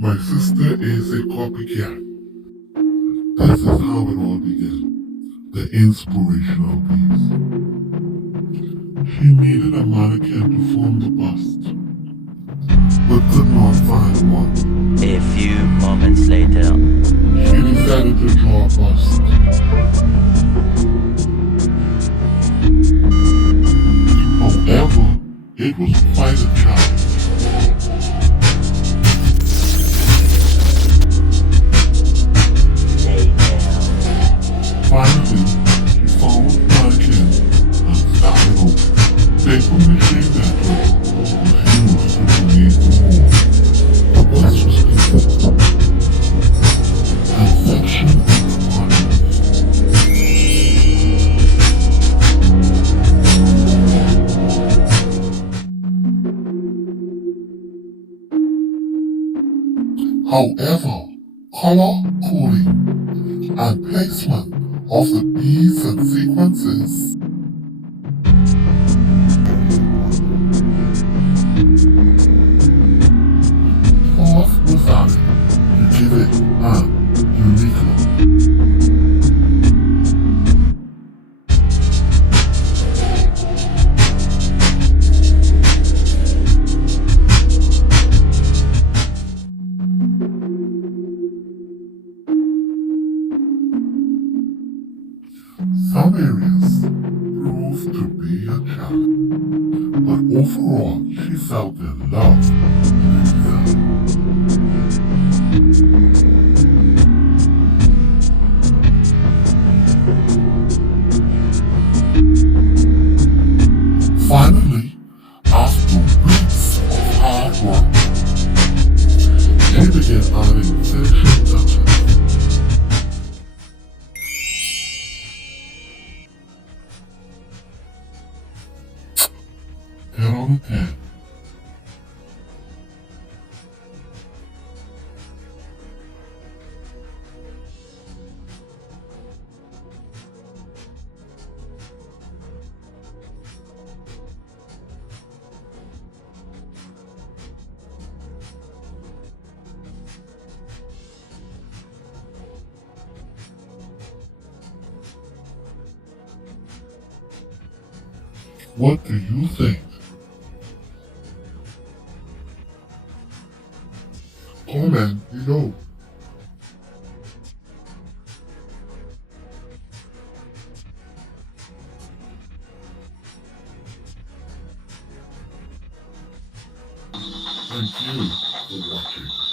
My sister is a copycat. This is how it all began. The inspirational piece. She needed a mannequin to form the bust, but could not find one. A few moments later. She decided to draw a bust. However, it was quite a challenge. Finally, she found the mannequin and started over. Paper mache metal was used to create the mold. The bust was complete. And section in the corners. However, color coding and placement of the beads and sequences force was added to give it an unique look. Some areas proved to be a challenge, but overall she felt in love with the design. Finally, after weeks of hard work, she began adding finishing touches. 10 out of 10. What do you think? Comment below. Thank you for watching.